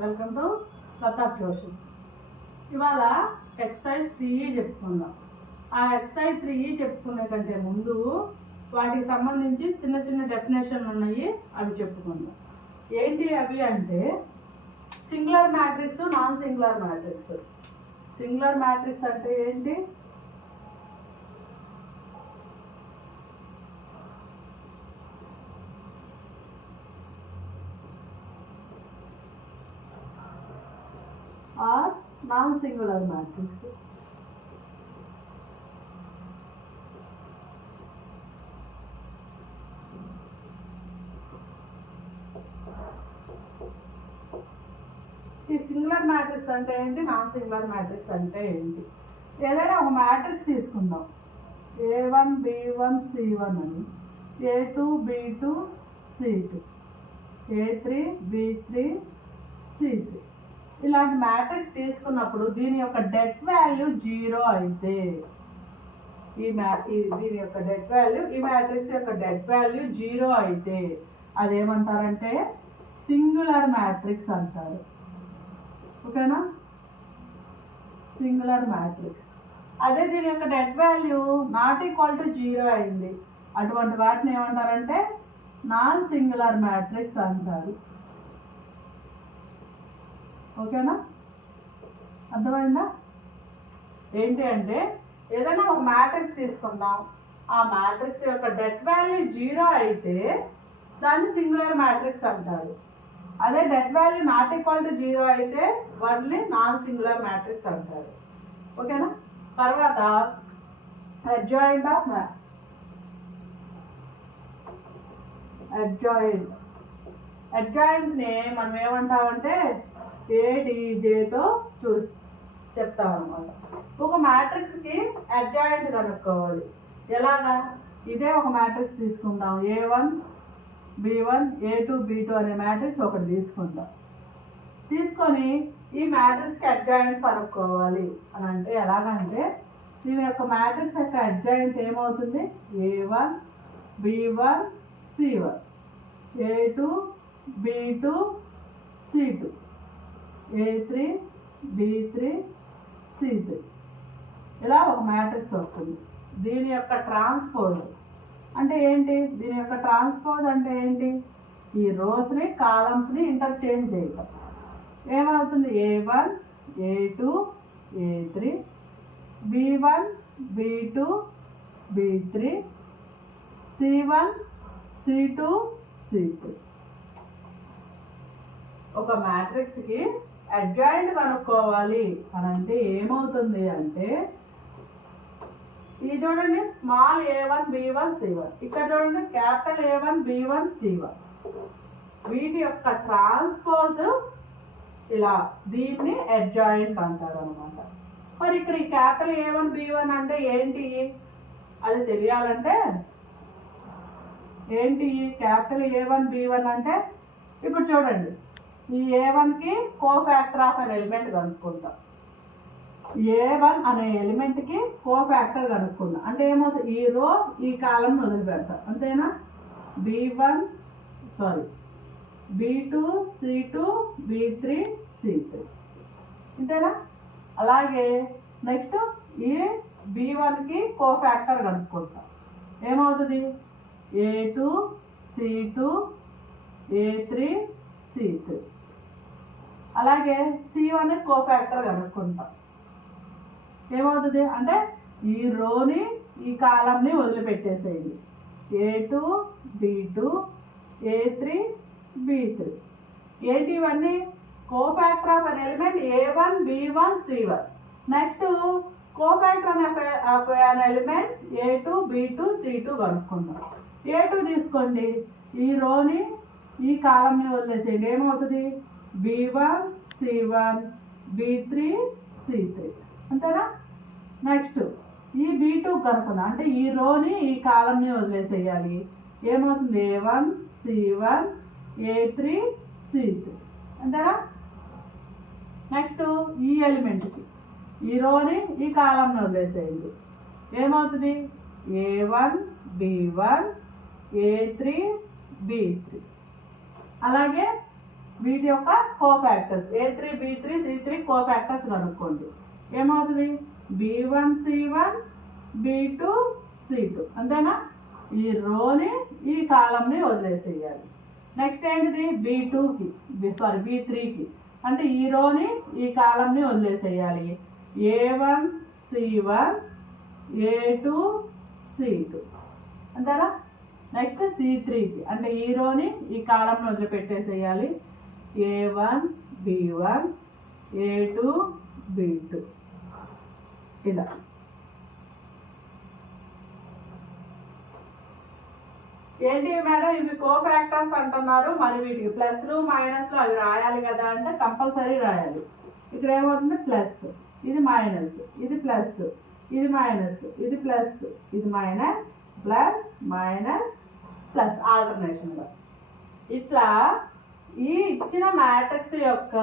Welcome to Pratap Joshi. ఇవాళ exercise 3 చెప్పుకుందాం. ఆ ఎక్సర్సైజ్ 3 చెప్పుకునే కంటే ముందు వాటికి సంబంధించి చిన్న చిన్న డెఫినేషన్లు ఉన్నాయి, అవి చెప్పుకుందాం. ఏంటి అవి అంటే singular matrix, non singular matrix. Singular matrix అంటే ఏంటి? Or non singular matrix. ఈ సింగులర్ మ్యాట్రిక్స్ అంటే ఏంటి, నాన్ సింగులర్ మ్యాట్రిక్స్ అంటే ఏంటి? ఏదైనా ఒక మ్యాట్రిక్స్ తీసుకుందాం, A1 B1 C1 అని, A2 B2 C2, A3 B3 C3. ఇలాంటి మ్యాట్రిక్స్ తీసుకున్నప్పుడు దీని యొక్క డెట్ వాల్యూ 0 అయితే, దీని యొక్క డెట్ వాల్యూ, ఈ మ్యాట్రిక్స్ యొక్క డెట్ వాల్యూ 0 అయితే అదేమంటారంటే సింగులర్ మ్యాట్రిక్స్ అంటారు. ఓకేనా? Singular matrix. అదే దీని యొక్క debt value not equal to 0 అయింది, అటువంటి వాటిని ఏమంటారంటే నాన్ సింగులర్ మ్యాట్రిక్స్ అంటారు. ఓకేనా? అర్థమైందా? ఏంటి అంటే ఏదైనా ఒక మ్యాట్రిక్స్ తీసుకుందాం, ఆ మ్యాట్రిక్స్ యొక్క డెట్ వాల్యూ 0 అయితే దాన్ని సింగులర్ మ్యాట్రిక్స్ అంటారు. అదే debt value not equal to 0 అయితే వాటిని నాన్ సింగులర్ మ్యాట్రిక్స్ అంటారు. ఓకేనా? తర్వాత అడ్జాయింట్ ఆఫ్ అడ్జాయింట్ని మనం ఏమంటామంటే ADJతో చెప్తామన్నమాట. ఒక మ్యాట్రిక్స్కి అడ్జాయింట్ కనుక్కోవాలి. ఎలాగా? ఇదే ఒక మ్యాట్రిక్స్ తీసుకుందాం, A1 B1 A2 B2 అనే మ్యాట్రిక్స్ ఒకటి తీసుకుందాం. తీసుకొని ఈ మ్యాట్రిక్స్కి అడ్జాయింట్ కనుక్కోవాలి అని అంటే ఎలాగంటే దీని యొక్క మ్యాట్రిక్స్ యొక్క అడ్జాయింట్ ఏమవుతుంది? A1 B1 C1, A2 B2 C2, A3 B3 C3. ఇలా ఒక మ్యాట్రిక్స్ వస్తుంది. దీని యొక్క ట్రాన్స్పోజ్ అంటే ఏంటి? దీని యొక్క ట్రాన్స్పోజ్ అంటే ఏంటి? ఈ రోస్ని కాలమ్స్ని ఇంటర్చేంజ్ చేయటం. ఏమవుతుంది? A1 A2 A3, B1 B2 B3, C1 C2 C3. ఒక మ్యాట్రిక్స్కి అడ్జాయింట్ కనుక్కోవాలి అని అంటే ఏమవుతుంది అంటే, ఇది చూడండి, స్మాల్ A1 B1 C1, ఇక్కడ చూడండి క్యాపిటల్ A1 B1 C1. వీటి యొక్క ట్రాన్స్పోజ్ ఇలా, దీన్ని అడ్జాయింట్ అంటారు అనమాట. మరి ఇక్కడ ఈ క్యాపిటల్ A1 B1 అంటే ఏంటి అది తెలియాలంటే, ఏంటి క్యాపిటల్ A1 B1 అంటే, ఇప్పుడు చూడండి ఈ A1కి కోఫ్యాక్టర్ ఆఫ్ అన్ ఎలిమెంట్ కనుక్కుంటాం. A1 అనే ఎలిమెంట్కి కోఫ్యాక్టర్ కనుక్కుందాం అంటే ఏమవుతుంది? ఈ రో ఈ కాలం వదిలిపెడతాం, అంతేనా? B2 C2 B3 C3, అంతేనా? అలాగే నెక్స్ట్ ఈ B1కి కోఫ్యాక్టర్ కనుక్కుంటాం, ఏమవుతుంది? A2 C2 A3 C3. అలాగే C1కి కోఫ్యాక్టర్ కనుక్కుంటాం, ఏమవుతుంది అంటే ఈ రోని ఈ కాలంని వదిలిపెట్టేసేయండి. A2 B2 A3 B3. ఏంటి ఇవన్నీ? Cofactor of an element A1 B1 C1. Next cofactor of an element A2 B2 C2 కనుక్కుందాం. A2 తీసుకోండి, ఈ రోని ఈ కాలంని వదిలేసేయండి, ఏమవుతుంది? B1 C1 B3 C3, అంతేనా? నెక్స్ట్ ఈ B2 కనుక్కుందాం అంటే ఈ రోని ఈ కాలంని వదిలేసేయాలి, ఏమవుతుంది? A1 C1 A3 C3, అంతేనా? నెక్స్ట్ ఈ ఎలిమెంట్కి ఈ రోని ఈ కాలంని వదిలేసేయండి, ఏమవుతుంది? A1 B1 A3 B3. అలాగే వీటి యొక్క cofactors A3 B3 C3 cofactors కనుక్కోండి. ఏమవుతుంది? B1 C1 B2 C2 అంతేనా? ఈ రోని ఈ కాలంని వదిలేసేయాలి. నెక్స్ట్ ఏంటిది? B3కి అంటే ఈ రోని ఈ కాలంని వదిలేసేయాలి. A1 C1 A2 C2 అంతేనా? నెక్స్ట్ C3కి అంటే ఈ రోని ఈ కాలంని వదిలిపెట్టేసేయాలి. A1 B1 A2 B2 ఇలా. ఏంటి మేడం ఇవి కోఫాక్టర్స్ అంటున్నారు, మరి వీటికి ప్లస్లు మైనస్లు అవి రాయాలి కదా అంటే కంపల్సరీ రాయాలి. ఇక్కడ ఏమవుతుంది? ప్లస్, ఇది మైనస్, ఇది ప్లస్, ఇది మైనస్, ఇది ప్లస్, ఇది మైనస్, ప్లస్ మైనస్ ప్లస్ ఆల్టర్నేషన్గా. ఇట్లా ఈ ఇచ్చిన మ్యాట్రిక్స్ యొక్క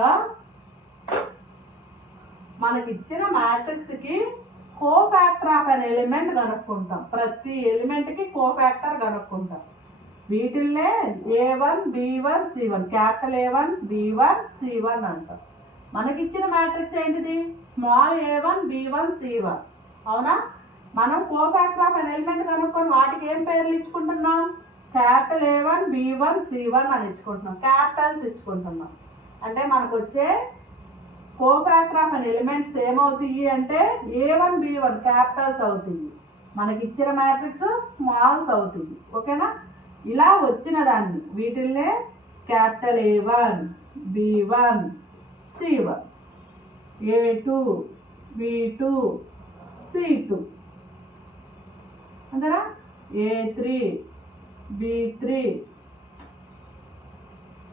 మనకిచ్చిన మ్యాట్రిక్స్కి కోఫాక్టర్ ఆఫ్ అన్ ఎలిమెంట్ కనుక్కుంటాం. ప్రతి ఎలిమెంట్కి cofactor కనుక్కుంటాం. వీటిల్నే A1 B1 C1 capital A1 B1 C1 అంటాం. మనకిచ్చిన మ్యాట్రిక్స్ ఏంటిది? స్మాల్ A1 B1 C1 అవునా? మనం కోఫాక్టర్ ఆఫ్ అన్ ఎలిమెంట్ కనుక్కొని వాటికి ఏం పేర్లు ఇచ్చుకుంటున్నాం? క్యాపిటల్ A1 B1 C1 అని ఇచ్చుకుంటున్నాం, క్యాపిటల్స్ ఇచ్చుకుంటున్నాం. అంటే మనకు వచ్చే కోఫాక్టర్ ఆఫ్ అన్ ఎలిమెంట్స్ ఏమవుతాయి అంటే A1 B1 క్యాపిటల్స్ అవుతాయి, మనకి ఇచ్చిన మ్యాట్రిక్స్ స్మాల్స్ అవుతాయి. ఓకేనా? ఇలా వచ్చిన దాన్ని వీటిల్నే capital A1 B1 C1 A2 B2 C2 అంతేనా? A3 B3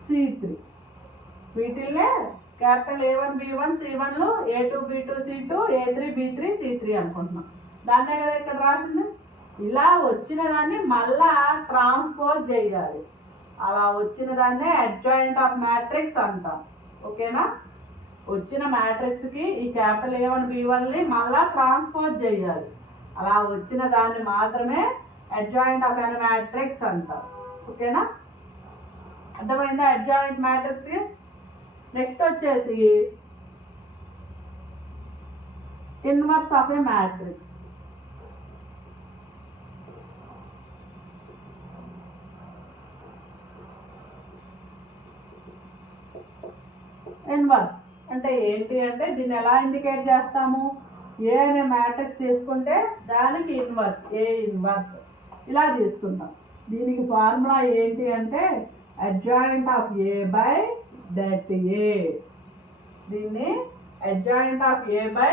C3 వీటిల్నే capital A1 B1 C1లు A2 B2 C2 A3 B3 C3 అనుకుంటున్నాం. దాన్నే కదా ఇక్కడ రాసింది. ఇలా వచ్చిన దాన్ని మళ్ళా ట్రాన్స్పోజ్ చేయాలి. అలా వచ్చిన దాన్నే అడ్జాయింట్ ఆఫ్ మ్యాట్రిక్స్ అంటాం. ఓకేనా? వచ్చిన మ్యాట్రిక్స్కి ఈ క్యాపిటల్ A1 B1ని మళ్ళా ట్రాన్స్పోజ్ చేయాలి. అలా వచ్చిన దాన్ని మాత్రమే అడ్జాయింట్ ఆఫ్ అన్ మ్యాట్రిక్స్ అంటాం. ఓకేనా? అర్థమైందా అడ్జాయింట్ మ్యాట్రిక్స్? నెక్స్ట్ వచ్చేసి inverse of A matrix. Inverse అంటే ఏంటి అంటే దీన్ని ఎలా ఇండికేట్ చేస్తాము? ఏ అనే మ్యాట్రిక్స్ తీసుకుంటే దానికి ఇన్వర్స్ ఏ ఇన్వర్స్ ఇలా తీసుకుంటాం. దీనికి ఫార్ములా ఏంటి అంటే adjoint of A by det A. దీన్ని adjoint of A by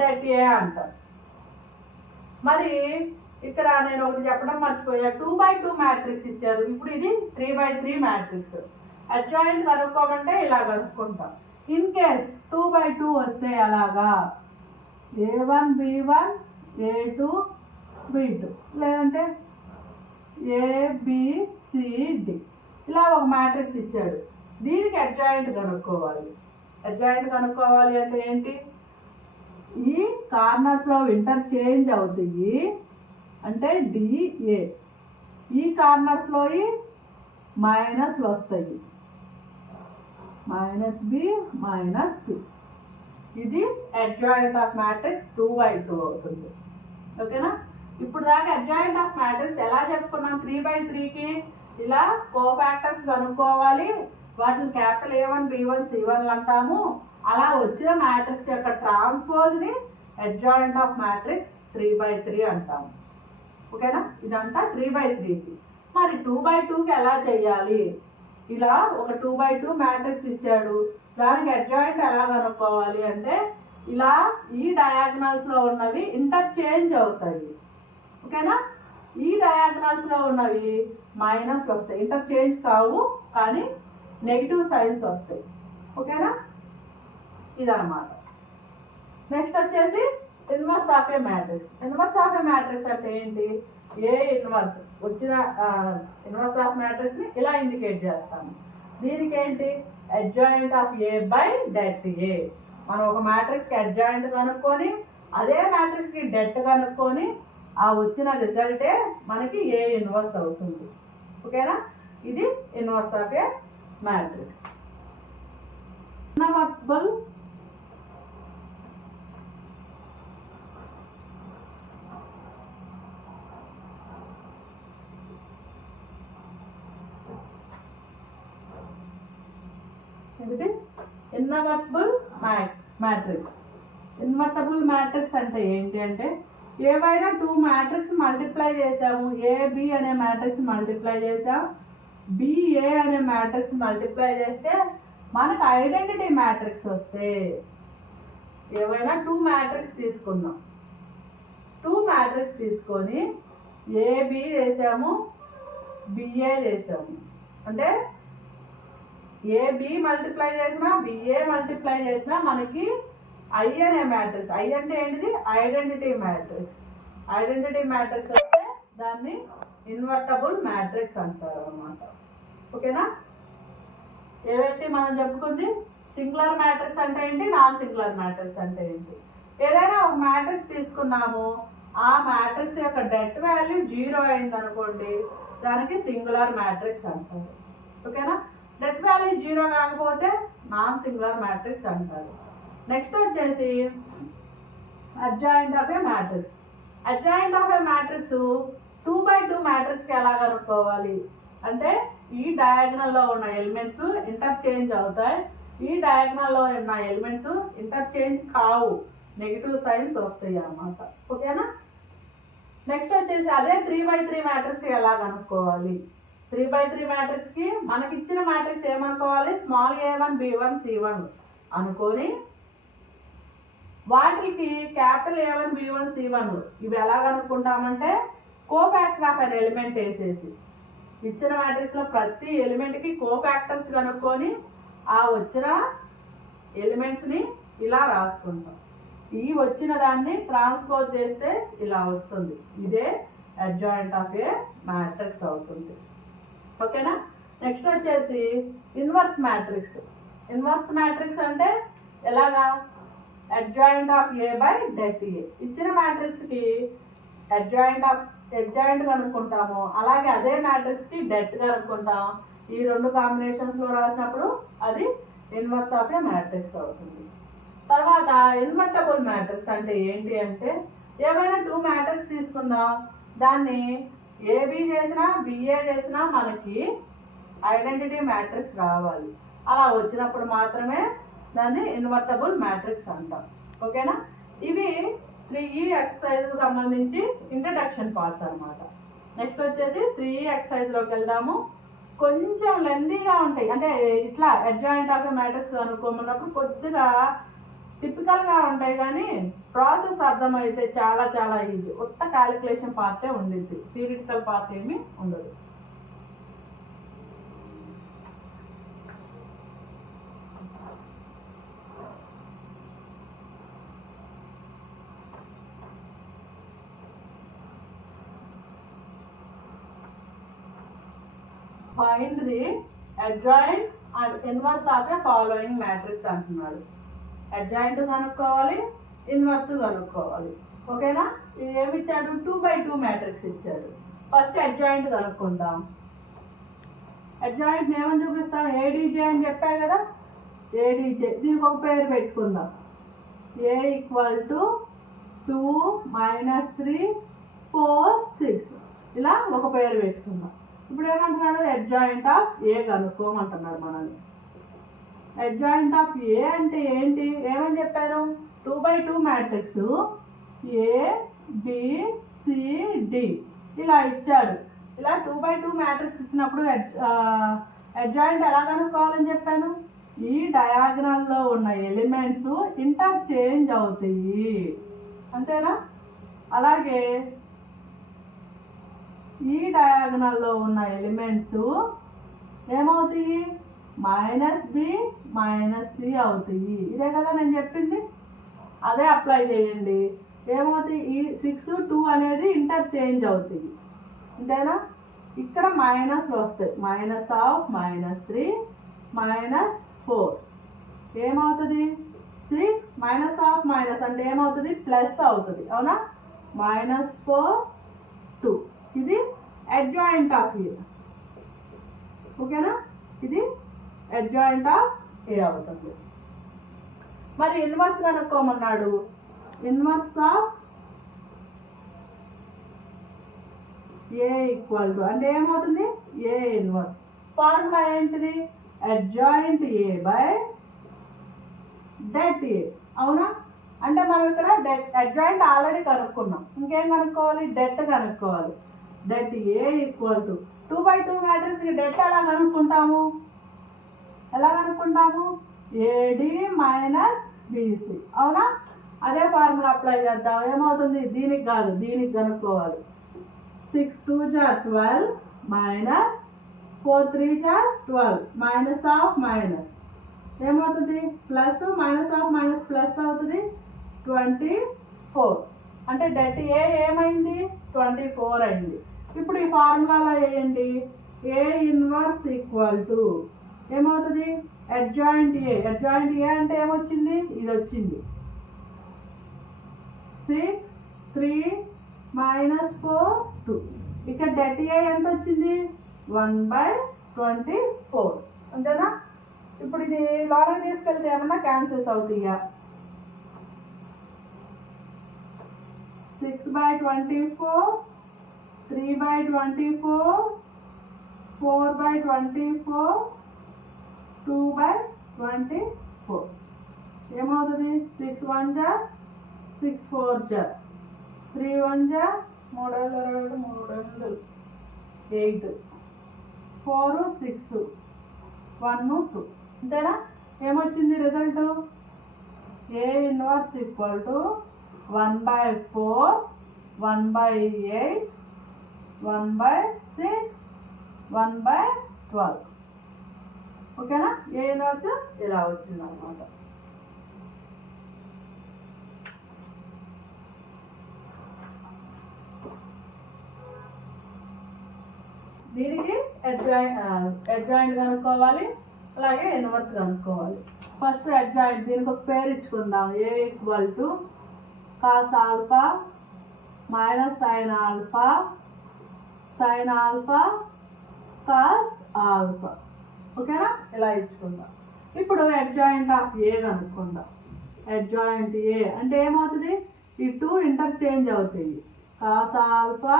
det A అంటారు. మరి ఇక్కడ నేను ఒకటి చెప్పడం మర్చిపోయా, 2x2 మ్యాట్రిక్స్ ఇచ్చారు. ఇప్పుడు ఇది 3x3 మ్యాట్రిక్స్. అడ్జాయింట్ కనుక్కోమంటే ఇలా కనుక్కుంటాం. ఇన్ కేస్ 2x2 వస్తే అలాగా A1 B1 A2 B2 లేదంటే ABCD ఇలా ఒక మ్యాట్రిక్స్ ఇచ్చాడు. దీనికి అడ్జాయింట్ కనుక్కోవాలి. అడ్జాయింట్ కనుక్కోవాలి అంటే ఏంటి? ఈ కార్నర్స్లో ఇంటర్చేంజ్ అవుతాయి అంటే DA. ఈ కార్నర్స్లో ఈ మైనస్లు వస్తాయి, -B -C. ఇది అడ్జాయింట్ ఆఫ్ మ్యాట్రిక్స్ 2x2 అవుతుంది. ఓకేనా? ఇప్పుడు దాకా అడ్జాయింట్ ఆఫ్ మ్యాట్రిక్స్ ఎలా చెప్పుకున్నాం? 3x3కి ఇలా కోఫాక్టర్స్ కనుక్కోవాలి, వాటిని క్యాపిటల్ A1 B1 C1 అంటాము. అలా వచ్చిన మ్యాట్రిక్స్ యొక్క ట్రాన్స్పోజ్ని అడ్జాయింట్ ఆఫ్ మ్యాట్రిక్స్ 3x3 అంటాము. ఓకేనా? ఇదంతా 3x3కి. మరి 2x2కి ఎలా చేయాలి? ఇలా ఒక 2x2 మ్యాట్రిక్స్ ఇచ్చాడు, దానికి అడ్జాయింట్ ఎలా కనుక్కోవాలి అంటే ఇలా ఈ డయాగ్నల్స్లో ఉన్నవి ఇంటర్చేంజ్ అవుతాయి. ఓకేనా? ఈ డయాగ్నల్స్లో ఉన్నవి మైనస్ వస్తాయి, ఇంటర్చేంజ్ కావు కానీ నెగిటివ్ సైన్స్ వస్తాయి. ఓకేనా? ఇదన్నమాట. నెక్స్ట్ వచ్చేసి inverse of A matrix. Inverse of A matrix అంటే ఏంటి? ఏ ఇన్వర్స్ వచ్చిన ఇన్వర్స్ ఆఫ్ మ్యాట్రిక్స్ని ఇలా ఇండికేట్ చేస్తాము. దీనికి ఏంటి? Adjoint of A by det ఏ. మనం ఒక మ్యాట్రిక్స్కి అడ్జాయింట్ కనుక్కొని అదే మ్యాట్రిక్స్కి డెట్ కనుక్కొని ఆ వచ్చిన రిజల్టే మనకి ఏ ఇన్వర్స్ అవుతుంది. ఓకేనా? ఇది inverse of A matrix. Invertible invertible matrix. Invertible matrix అంటే ఏంటి అంటే ఏవైనా 2 మ్యాట్రిక్స్ మల్టిప్లై చేసాము, ఏబి అనే మ్యాట్రిక్స్ మల్టిప్లై చేసాం, బిఏ అనే మ్యాట్రిక్స్ మల్టిప్లై చేస్తే మనకు ఐడెంటిటీ మ్యాట్రిక్స్ వస్తే, ఏవైనా 2 మ్యాట్రిక్స్ తీసుకున్నాం, 2 మ్యాట్రిక్స్ తీసుకొని ఏబి చేసాము, బిఏ చేసాము, అంటే ఏబి మల్టిప్లై చేసినా బిఏ మల్టిప్లై చేసినా మనకి ఐ అనే మ్యాట్రిక్స్, ఐ అంటే ఏంటిది ఐడెంటిటీ మ్యాట్రిక్స్, ఐడెంటిటీ మ్యాట్రిక్స్ వస్తే దాన్ని ఇన్వర్టబుల్ మ్యాట్రిక్స్ అంటారు అన్నమాట. ఓకేనా? ఏవైతే మనం చెప్పుకుంది సింగులర్ మ్యాట్రిక్స్ అంటే ఏంటి, నాన్ సింగులర్ మ్యాట్రిక్స్ అంటే ఏంటి. ఏదైనా ఒక మ్యాట్రిక్స్ తీసుకున్నాము, ఆ మ్యాట్రిక్స్ యొక్క డెట్ వాల్యూ 0 అయింది అనుకోండి, దానికి సింగులర్ మ్యాట్రిక్స్ అంటారు. ఓకేనా? డెట్ వాల్యూ 0 కాకపోతే నాన్ సింగులర్ మ్యాట్రిక్స్ అంటారు. నెక్స్ట్ వచ్చేసి adjoint of A matrix. Adjoint of A matrix 2x2 మ్యాట్రిక్స్కి ఎలా కనుక్కోవాలి అంటే, ఈ డయాగ్నల్లో ఉన్న ఎలిమెంట్స్ ఇంటర్చేంజ్ అవుతాయి, ఈ డయాగ్నల్లో ఉన్న ఎలిమెంట్స్ ఇంటర్చేంజ్ కావు, నెగిటివ్ సైన్స్ వస్తాయి అన్నమాట. ఓకేనా? నెక్స్ట్ వచ్చేసి అదే 3x3 మ్యాట్రిక్స్ ఎలా కనుక్కోవాలి. 3x3 మ్యాట్రిక్స్కి మనకి ఇచ్చిన మ్యాట్రిక్స్ ఏమనుకోవాలి, స్మాల్ a1 b1 c1 అనుకొని వాటికి క్యాపిటల్ a1 b1 c1 ఇవి ఎలా కనుక్కుంటామంటే కోఫాక్టర్ ఆఫ్ అన్ ఎలిమెంట్ వేసేసి, ఇచ్చిన మ్యాట్రిక్స్లో ప్రతి ఎలిమెంట్కి కోఫాక్టర్స్ కనుక్కొని ఆ వచ్చిన ఎలిమెంట్స్ని ఇలా రాసుకుంటాం. ఈ వచ్చిన దాన్ని ట్రాన్స్పోజ్ చేస్తే ఇలా వస్తుంది, ఇదే అడ్జాయింట్ ఆఫ్ ఏ మ్యాట్రిక్స్ అవుతుంది. ఓకేనా? నెక్స్ట్ వచ్చేసి ఇన్వర్స్ మ్యాట్రిక్స్. ఇన్వర్స్ మ్యాట్రిక్స్ అంటే ఎలాగా, adjoint of A by det ఏ. ఇచ్చిన మ్యాట్రిక్స్కి అడ్జాయింట్ కనుక్కుంటాము, అలాగే అదే మ్యాట్రిక్స్కి డెట్ కనుక్కుంటాం. ఈ 2 కాంబినేషన్స్లో రాసినప్పుడు అది ఇన్వర్స్ ఆఫ్ ఏ మ్యాట్రిక్స్ అవుతుంది. తర్వాత ఇన్వర్టబుల్ మ్యాట్రిక్స్ అంటే ఏంటి అంటే, ఏమైనా 2 మ్యాట్రిక్స్ తీసుకుందాం, దాన్ని ఏబి చేసినా బిఏ చేసినా మనకి ఐడెంటిటీ మ్యాట్రిక్స్ రావాలి. అలా వచ్చినప్పుడు మాత్రమే దాన్ని ఇన్వర్టబుల్ మ్యాట్రిక్స్ అంటాం. ఓకేనా? ఇవి 3E ఎక్సర్సైజ్కి సంబంధించి ఇంట్రడక్షన్ పార్ట్స్ అనమాట. నెక్స్ట్ వచ్చేసి 3E ఎక్సర్సైజ్లోకి వెళ్దాము. కొంచెం లెందీగా ఉంటాయి, అంటే ఇట్లా అడ్జాయింట్ ఆఫ్ మ్యాట్రిక్స్ అనుకోమన్నప్పుడు కొద్దిగా టిపికల్గా ఉంటాయి, కానీ ప్రాసెస్ అర్థమైతే చాలా చాలా ఈజీ. కొత్త క్యాలిక్యులేషన్ పార్టే ఉండిద్ది, థియరిటికల్ పార్ట్ ఏమీ ఉండదు. Find the adjoint and inverse of A following matrix అంటున్నాడు. అడ్జాయింట్ కనుక్కోవాలి, ఇన్వర్స్ కనుక్కోవాలి. ఓకేనా? ఇది ఏమి ఇచ్చాడు, 2x2 మ్యాట్రిక్స్ ఇచ్చాడు. ఫస్ట్ అడ్జాయింట్ కనుక్కుందాం. అడ్జాయింట్ ఏమని చూపిస్తాం, ఏడీజే అని చెప్పాయి కదా, ఏడీజే. దీనికి ఒక పేరు పెట్టుకుందాం, ఏ ఈక్వల్ టు 2 - 3 4 6 ఇలా ఒక పేరు పెట్టుకుందాం. ఇప్పుడు ఏమంటున్నాడు, అడ్జాయింట్ ఆఫ్ ఏ కనుక్కోమంటున్నాడు మనల్ని. అడ్జాయింట్ ఆఫ్ ఏ అంటే ఏంటి, ఏమని చెప్పాను, 2x2 matrix A B C D ఇలా ఇచ్చాడు. ఇలా 2x2 మ్యాట్రిక్స్ ఇచ్చినప్పుడు అడ్జాయింట్ ఎలా కనుక్కోవాలని చెప్పాను, ఈ డయాగ్రామ్లో ఉన్న ఎలిమెంట్స్ ఇంటర్చేంజ్ అవుతాయి, అంతేనా? అలాగే ఈ డయాగ్నల్లో ఉన్న ఎలిమెంట్స్ ఏమవుతాయి, -b - c అవుతాయి. ఇదే కదా నేను చెప్పింది, అదే అప్లై చేయండి. ఏమవుతాయి, ఈ 6 2 అనేది ఇంటర్చేంజ్ అవుతాయి, అంతేనా? ఇక్కడ మైనస్ వస్తాయి, -3 -4 ఏమవుతుంది, 6 - అంటే ఏమవుతుంది, ప్లస్ అవుతుంది, అవునా? -4 2 ఇది అడ్జాయింట్ ఆఫ్ ఏ. ఓకేనా? ఇది అడ్జాయింట్ ఆఫ్ ఏ అవుతుంది. మరి ఇన్వర్స్ కనుక్కోమన్నాడు. Inverse of A equal to అంటే ఏమవుతుంది, ఏ ఇన్వర్స్. ఫార్ములా ఏంటిది, adjoint A by det A. అవునా, అంటే మనం ఇక్కడ అడ్జాయింట్ ఆల్రెడీ కనుక్కున్నాం, ఇంకేం కనుక్కోవాలి, డెట్ కనుక్కోవాలి. డెట్ ఏ ఈక్వల్ టు 2/2 మ్యాట్రిక్స్కి డెట్ ఎలా కనుక్కుంటాము, ఏడి మైనస్ బీసీ. అవునా, అదే ఫార్ములా అప్లై చేద్దాం. ఏమవుతుంది, దీనికి కాదు దీనికి కనుక్కోవాలి. 6 2 12 మైనస్ 4 3 12 మైనస్ ఆఫ్ మైనస్ ఏమవుతుంది, plus minus of minus plus అవుతుంది 24. అంటే డెట్ ఏ ఏమైంది, 24 అయింది. ఇప్పుడు ఈ ఫార్ములాలో వేయండి, ఏ ఇన్వర్స్ ఈక్వల్ టు ఏమవుతుంది, అడ్జాయింట్ ఏ. అడ్జాయింట్ ఏ అంటే ఏమొచ్చింది, ఇది వచ్చింది 6 3 మైనస్ 4 2. ఇక్కడ డెట్ ఏ ఎంత వచ్చింది, 1/24. అంతేనా. ఇప్పుడు ఇది లోనకి తీసుకెళ్తే ఏమన్నా క్యాన్సిల్స్ అవుతాయా, 6/24 3/24 4/24 2/24 ఏమవుతుంది, 6 1 6 4 3 1 3 3 8 4 6 1 2. అంతేనా. ఏమొచ్చింది result, A inverse equal to 1/4 1/8 1/6 1/12. ఓకేనా, ఏ ఇన్వర్స్ ఇలా వచ్చింది అన్నమాట. దీనికి అడ్జాయింట్ కనుక్కోవాలి, అలాగే ఇన్వర్స్ కనుక్కోవాలి. ఫస్ట్ అడ్జాయింట్, దీనికి ఒక పేరు ఇచ్చుకుందాం. A equal to cos alpha minus sine alpha cos alpha. ఓకేనా, ఇలా ఇచ్చుకుందాం. ఇప్పుడు అడ్జాయింట్ ఆఫ్ ఏ కనుక్కుందాం. అడ్జాయింట్ ఏ అంటే ఏమవుతుంది, ఈ 2 ఇంటర్చేంజ్ అవుతాయి, కాస్ ఆల్ఫా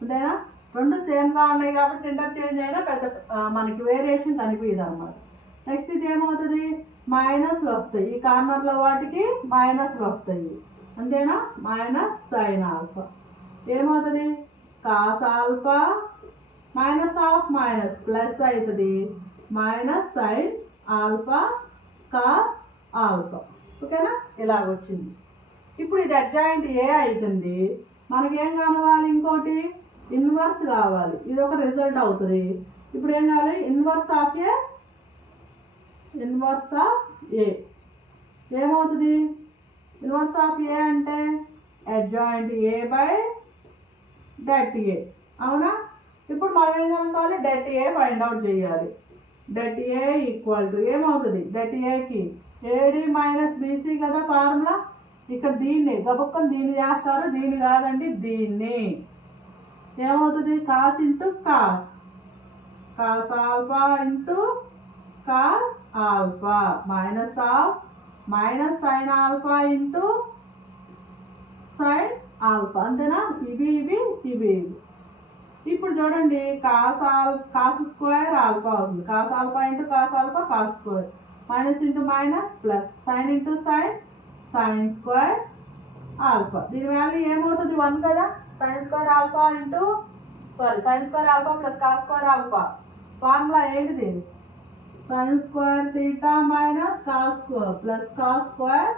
అంతేనా. రెండు సేమ్గా ఉన్నాయి కాబట్టి ఇంటర్చేంజ్ అయినా పెద్ద మనకి వేరియేషన్ కనిపించదు అన్నమాట. నెక్స్ట్ ఇది ఏమవుతుంది, మైనస్లు వస్తాయి, ఈ కార్నర్లో వాటికి మైనస్లు వస్తాయి. అంతేనా, మైనస్ సైన్ ఆల్ఫా ఏమవుతుంది, cos alpha minus of minus plus అవుతుంది, minus sine alpha cos alpha. ఓకేనా, ఇలాగొచ్చింది. ఇప్పుడు ఇది అడ్జాయింట్ ఏ అవుతుంది. మనకేం కావాలి, ఇంకోటి ఇన్వర్స్ కావాలి. ఇది ఒక రిజల్ట్ అవుతుంది. ఇప్పుడు ఏం కావాలి, ఇన్వర్స్ ఆఫ్ ఏ ఏమవుతుంది, ఇన్వర్స్ ఆఫ్ ఏ అంటే adjoint A by det A. అవునా, ఇప్పుడు మనం ఏం కనుక్కోవాలి, డెట్ ఏ ఫైండ్ అవుట్ చేయాలి. డెట్ ఏ ఈక్వల్ టు ఏమవుతుంది, డెట్ ఏకి ఏడి మైనస్ బీసీ కదా ఫార్ములా. ఇక్కడ దీన్ని గబుక్కని దీన్ని చేస్తారు, దీన్ని కాదండి దీన్ని. ఏమవుతుంది, cos into cos alpha into cos alpha minus of minus sine alpha into sine alpha. అంతేనా, ఇవి ఇప్పుడు చూడండి, కాస్ స్క్వేర్ ఆల్ఫా అవుతుంది, cos alpha into cos alpha cos square, minus into minus plus, sine into sine square alpha. దీని value ఏమవుతుంది, 1 కదా. Sine square alpha plus cos square alpha. Formula ఏంటిది, sine square theta minus cos square plus cos square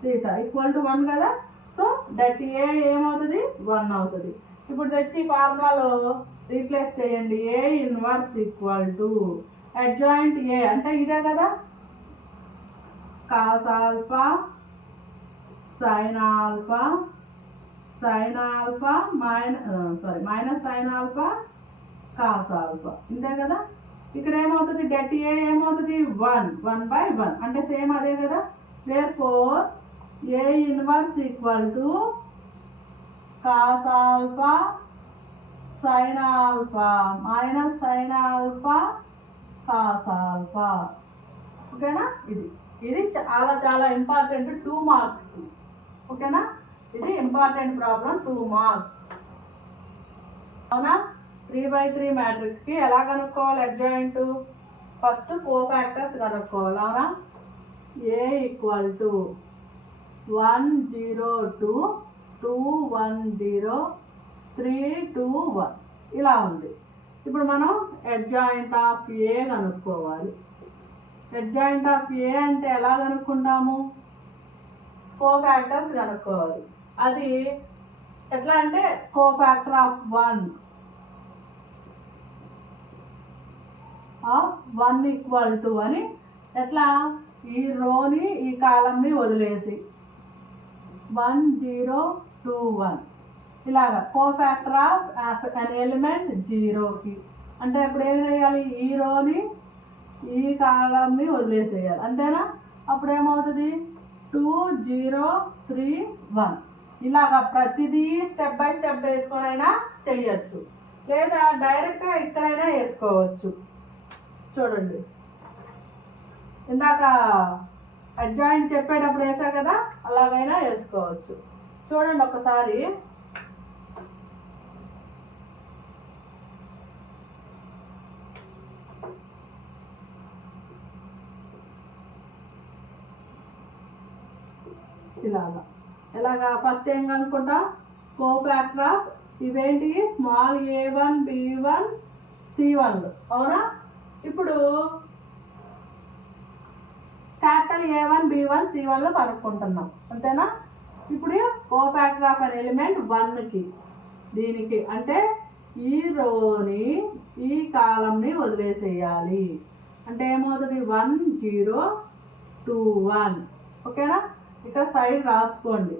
theta equal to 1 కదా. So det A ఏమవుతుంది, 1 అవుతుంది. ఇప్పుడు తెచ్చి ఫార్ములాలో రీప్లేస్ చేయండి. A inverse equal to adjoint A అంటే ఇదే కదా, cos alpha sine alpha minus sine alpha cos alpha, ఇంతే కదా. ఇక్కడ ఏమవుతుంది, డెట్ ఏ ఏమవుతుంది, 1/1 అంటే సేమ్ అదే కదా. Therefore A inverse equal to cos alpha sine alpha minus sine alpha cos alpha. ఓకేనా? ఇది చాలా చాలా ఇంపార్టెంట్ 2 మార్క్స్కి. ఓకేనా? ఇది ఇంపార్టెంట్ ప్రాబ్లం 2 మార్క్స్. అవునా? 3/3 మ్యాట్రిక్స్కి ఎలా కనుక్కోవాలి అడ్జాయింట్? ఫస్ట్ కోఫాక్టర్స్ కనుక్కోవాలి. అవునా? A = 1 0 2 2 1 0 3 2 1 ఇలా ఉంది. ఇప్పుడు మనం అడ్జాయింట్ ఆఫ్ A కనుక్కోవాలి. అడ్జాయింట్ ఆఫ్ A అంటే ఎలా కనుక్కుంటాము? కోఫాక్టర్స్ కనుక్కోవాలి. అది ఎట్లా అంటే కోఫాక్టర్ ఆఫ్ 1 = అని ఎట్లా ఈ రోని ఈ కాలంని వదిలేసి 1 0 2 1 ఇలాగా కోఫాక్టర్ ఆఫ్ అన్ ఎలిమెంట్ 0కి అంటే ఇప్పుడు ఏం చేయాలి? ఈ రోని ఈ కాలంని వదిలేసేయాలి. అంతేనా? అప్పుడు ఏమవుతుంది? 2 0 3 1 ఇలాగా ప్రతిదీ స్టెప్ బై స్టెప్ వేసుకొని అయినా చెయ్యొచ్చు, లేదా డైరెక్ట్గా ఇక్కడైనా వేసుకోవచ్చు. చూడండి, ఇందాక అడ్జాయింట్ చెప్పేటప్పుడు వేసా కదా, అలాగైనా వేసుకోవచ్చు. చూడండి ఒకసారి. ఎలాగా ఫస్ట్ ఏం కనుక్కుంటాం? కోఫాక్టర్ ఆఫ్ ఇవేంటి? Small a1 b1 c1. అవునా? ఇప్పుడు క్యాపిటల్ a1 b1 c1 కనుక్కుంటున్నాం. అంతేనా? ఇప్పుడు కోఫాక్టర్ ఆఫ్ అన్ ఎలిమెంట్ 1కి దీనికి అంటే ఈ రోని ఈ కాలంని వదిలేసేయాలి. అంటే ఏమవుతుంది? 1 0 2 1. ఓకేనా? ఇక్కడ సైడ్ రాసుకోండి,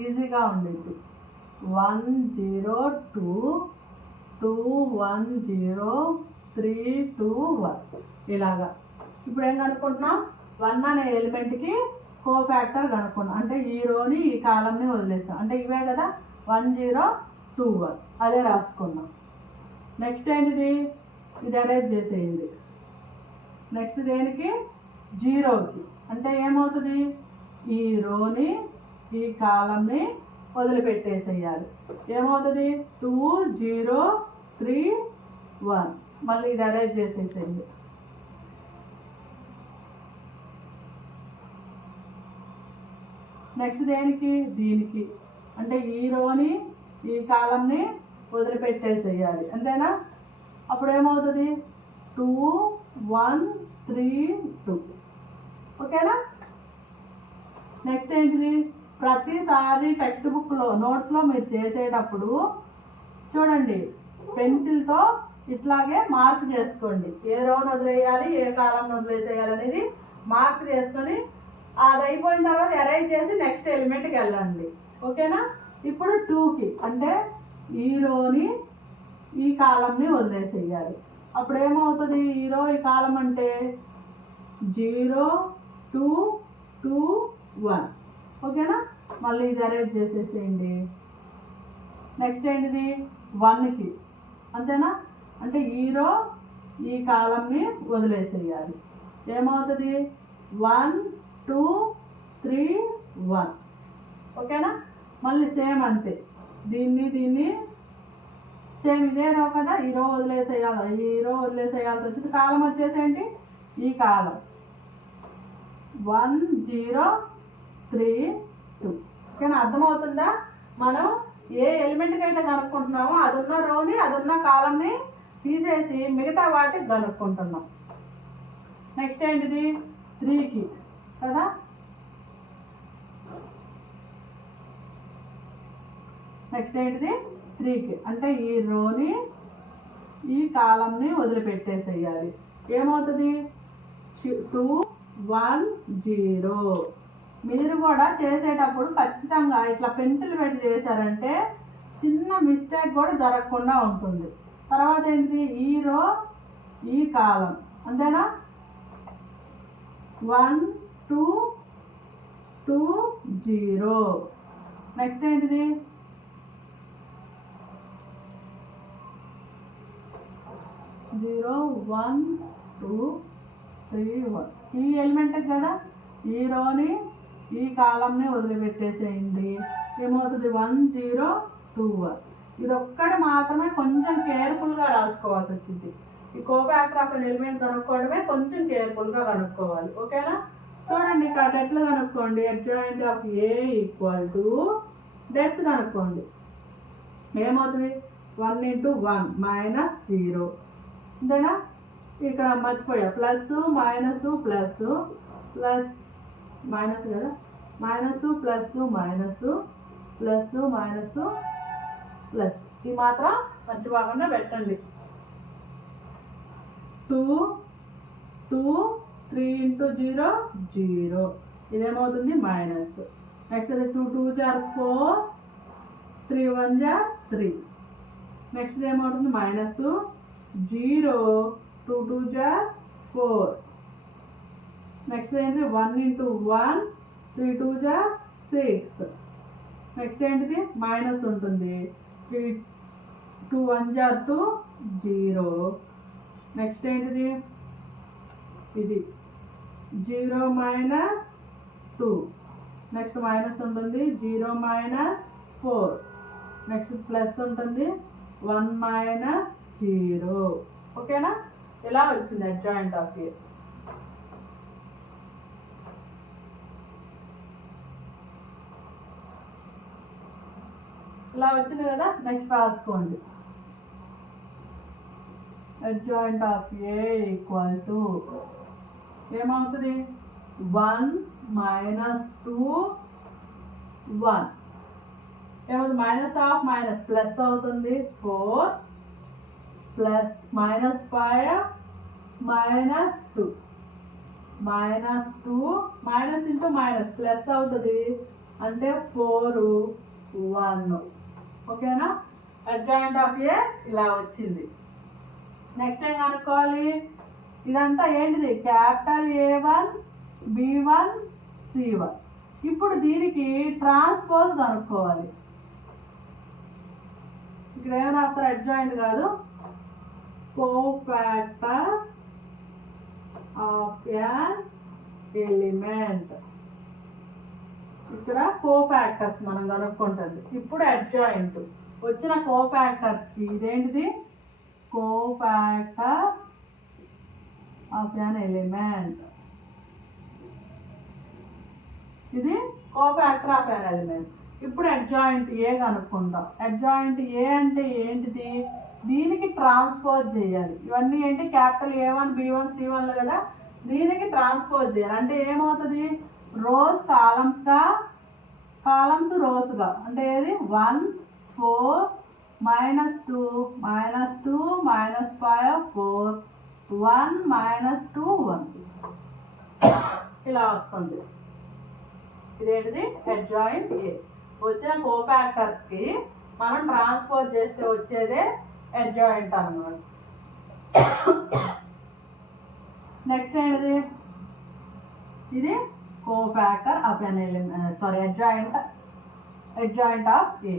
ఈజీగా ఉండేది. 1 0 2 2 1 0 3 2 1 ఇలాగా. ఇప్పుడు ఏం కనుక్కుంటున్నాం? 1 అనే ఎలిమెంట్కి కోఫాక్టర్ కనుక్కున్నాం. అంటే ఈ రోని ఈ కాలంని వదిలేస్తాం. అంటే ఇవే కదా 1 0 2 1 అదే రాసుకున్నాం. నెక్స్ట్ ఏంటిది? ఇది అరేంజ్ చేసేయండి. నెక్స్ట్ దేనికి? 0కి. అంటే ఏమవుతుంది? ఈ రోని ఈ కాలంని వదిలిపెట్టేసేయాలి. ఏమవుతుంది? 2 0 3 1 మళ్ళీ ఇది అరేంజ్ చేసేసేయండి. నెక్స్ట్ దేనికి? దీనికి. అంటే ఈ రోని ఈ కాలంని వదిలిపెట్టేసేయాలి. అంతేనా? అప్పుడు ఏమవుతుంది? 2 1 3 2. ఓకేనా? నెక్స్ట్ ఏంటిది? ప్రతిసారి టెక్స్ట్ బుక్లో నోట్స్లో మీరు చేసేటప్పుడు చూడండి, పెన్సిల్తో ఇట్లాగే మార్క్ చేసుకోండి. ఏ రోని వదిలేయాలి, ఏ కాలం వదిలేసేయాలి అనేది మార్క్ చేసుకొని అది అయిపోయిన తర్వాత అరేంజ్ చేసి నెక్స్ట్ ఎలిమెంట్కి వెళ్ళండి. ఓకేనా? ఇప్పుడు 2కి అంటే ఈ రోని ఈ కాలంని వదిలేసేయాలి. అప్పుడు ఏమవుతుంది? ఈ రో ఈ కాలం అంటే 0 2 2 1. ఓకేనా? మళ్ళీ ఇది అరేంజ్ చేసేసేయండి. నెక్స్ట్ ఏంటిది? 1కి. అంతేనా? అంటే ఈ రో ఈ కాలంని వదిలేసేయాలి. ఏమవుతుంది? 1 2 3 1. ఓకేనా? మళ్ళీ సేమ్ అంతే. దీన్ని సేమ్ ఇదే రో కదా, ఈ రో వదిలేసేయాలి. ఈ రో వదిలేసేయాల్సి వచ్చింది. కాలం వచ్చేసేంటి? ఈ కాలం 1 0 3 2. ఓకేనా? అర్థమవుతుందా? మనం ఏ ఎలిమెంట్కి అయితే కనుక్కుంటున్నామో అది ఉన్న రోని అది ఉన్న కాలంని తీసేసి మిగతా వాటికి కనుక్కుంటున్నాం. నెక్స్ట్ ఏంటిది? 3కి కదా. నెక్స్ట్ ఏంటిది? 3కి అంటే ఈ రోని ఈ కాలంని వదిలిపెట్టేసేయాలి. ఏమవుతుంది? 2 1 0. మీరు కూడా చేసేటప్పుడు ఖచ్చితంగా ఇట్లా పెన్సిల్ పెట్టి చేశారంటే చిన్న మిస్టేక్ కూడా జరగకుండా ఉంటుంది. తర్వాత ఏంటి? ఈ రో ఈ కాలం. అంతేనా? 1 2 2 0. నెక్స్ట్ ఏంటిది? 0 1 2 3 1 ఈ ఎలిమెంట్ కదా, ఈ రోని ఈ కాలంని వదిలిపెట్టేసేయండి. ఏమవుతుంది 1 0 2 1. ఇది ఒక్కటి మాత్రమే కొంచెం కేర్ఫుల్గా రాసుకోవాల్సి వచ్చింది. ఈ కోఫాక్టర్ ఆఫ్ ఎలిమెంట్ కనుక్కోవడమే కొంచెం కేర్ఫుల్గా కనుక్కోవాలి. ఓకేనా? చూడండి ఇక్కడ డెట్లు కనుక్కోండి. Adjoint of A equal to dets కనుక్కోండి. ఏమవుతుంది 1 × 1 -0. అంతేనా? ఇక్కడ మర్చిపోయా plus minus plus plus minus కదా, minus plus minus plus minus plus. ఈ మాత్రం మర్చిపోకుండా పెట్టండి. 2 2 3 × 0 0. ఇదేమవుతుంది మైనస్. నెక్స్ట్ 2 2 4 3 1 3. నెక్స్ట్ ఏమవుతుంది మైనస్ 0 2 2 4. నెక్స్ట్ ఏంటి 1 × 1 3 2 6. నెక్స్ట్ ఏంటిది మైనస్ ఉంటుంది. 2 1 2 0. నెక్స్ట్ ఏంటిది ఇది 0 -2. నెక్స్ట్ మైనస్ ఉంటుంది 0 -4. నెక్స్ట్ ప్లస్ ఉంటుంది 1 -0. ఓకేనా? ఇలా వచ్చింది అడ్జాయింట్ ఆఫ్ ఏ. ఇలా వచ్చింది కదా. నెక్స్ట్ రాసుకోండి. adjoint of A equal to ఏమవుతుంది 1 - 2 1. ఏమవుతుంది మైనస్ ఆఫ్ మైనస్ ప్లస్ అవుతుంది 4 plus -5 -2 -2 minus into minus plus అవుతుంది అంటే 4 1. ఓకేనా? అడ్జాయింట్ ఆఫ్ ఏ ఇలా వచ్చింది. నెక్స్ట్ ఏం కనుక్కోవాలి? ఇదంతా ఏంటిది క్యాపిటల్ A1 B1 C1. ఇప్పుడు దీనికి ట్రాన్స్పోజ్ కనుక్కోవాలి. ఇక్కడ ఏమైనా రాస్తారు అడ్జాయింట్ కాదు, కోఫాక్టర్ ఆఫ్ యాన్ ఎలిమెంట్. ఇక్కడ కోఫాక్టర్స్ మనం కనుక్కుంటుంది. ఇప్పుడు అడ్జాయింట్ వచ్చిన కోఫాక్టర్స్కి ఇదేంటిది కోఫాక్టర్ ఆఫ్ యాన్ ఎలిమెంట్. ఇది కోఫాక్టర్ ఆఫ్ యాన్ ఎలిమెంట్. ఇప్పుడు అడ్జాయింట్ ఏ కనుక్కుంటాం. అడ్జాయింట్ ఏ అంటే ఏంటిది? దీనికి ట్రాన్స్పోజ్ చేయాలి. ఇవన్నీ ఏంటి క్యాపిటల్ A1 B1 C1 కదా, దీనికి ట్రాన్స్పోజ్ చేయాలి. అంటే ఏమవుతుంది రోస్ కాలమ్స్గా, కాలమ్స్ రోస్గా. అంటే ఏది 1 4 -2 -2 -5 4 1 -2 1 ఇలా వస్తుంది. ఇదేంటిది అడ్జాయింట్ ఏ. వచ్చిన కోఫాక్టర్స్కి మనం ట్రాన్స్పోజ్ చేస్తే వచ్చేదే అడ్జాయింట్ అన్నమాట. నెక్స్ట్ ఏంటిది? ఇది cofactor of an element, sorry adjoint of A.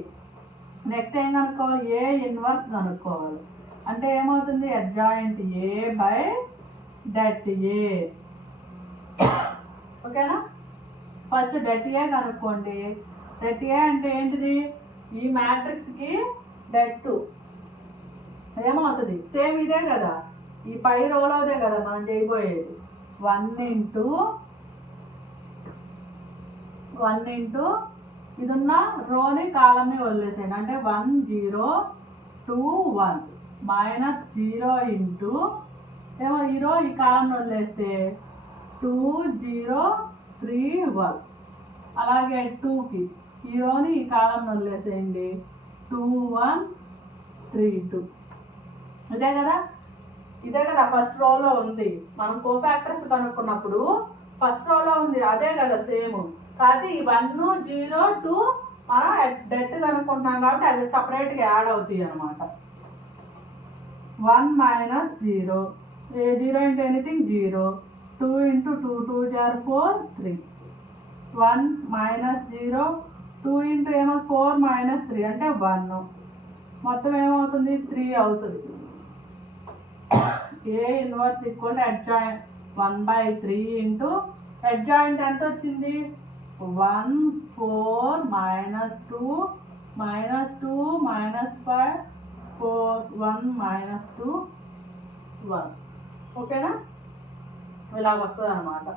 Next ఏం కనుక్కోవాలి? ఏ ఇన్వర్స్ కనుక్కోవాలి. అంటే ఏమవుతుంది adjoint A by det A. ఓకేనా? ఫస్ట్ డెట్ ఏ కనుక్కోండి. డెట్ ఏ అంటే ఏంటిది? ఈ మ్యాట్రిక్స్కి డెట్ ఏమవుతుంది సేమ్ ఇదే కదా, ఈ పై రోలోదే కదా మనం చేయబోయేది. 1 × ఇది ఉన్న రోని కాలంని వదిలేసేయండి. అంటే 1 0 2 1 -0 ఏమో ఈ రో ఈ కాలంని వదిలేస్తే 2 0 3 1. అలాగే 2కి ఈ రోని ఈ కాలంని వదిలేసేయండి 2 1 3 2. ఇదే కదా ఫస్ట్ రోలో ఉంది. మనం కోఫాక్టర్స్ కనుక్కున్నప్పుడు ఫస్ట్ రోలో ఉంది అదే కదా సేమ్. కాబట్టి ఈ 1 0 2 మనం డెట్ కనుక్కుంటున్నాం కాబట్టి అది సపరేట్గా యాడ్ అవుతాయి అన్నమాట. 1 -0 0 × ఎనీథింగ్ 0 2 × 2 2 4 3 1 -0 2 × ఏమో 4 -3 అంటే 1. మొత్తం ఏమవుతుంది 3 అవుతుంది. ఏ inverse equal 1/3 into head joint ఎంత వచ్చింది 1 4 -2 -2 -5 4 1 -2 1 ఓకేనా ఇలా వస్తుంది అనమాట.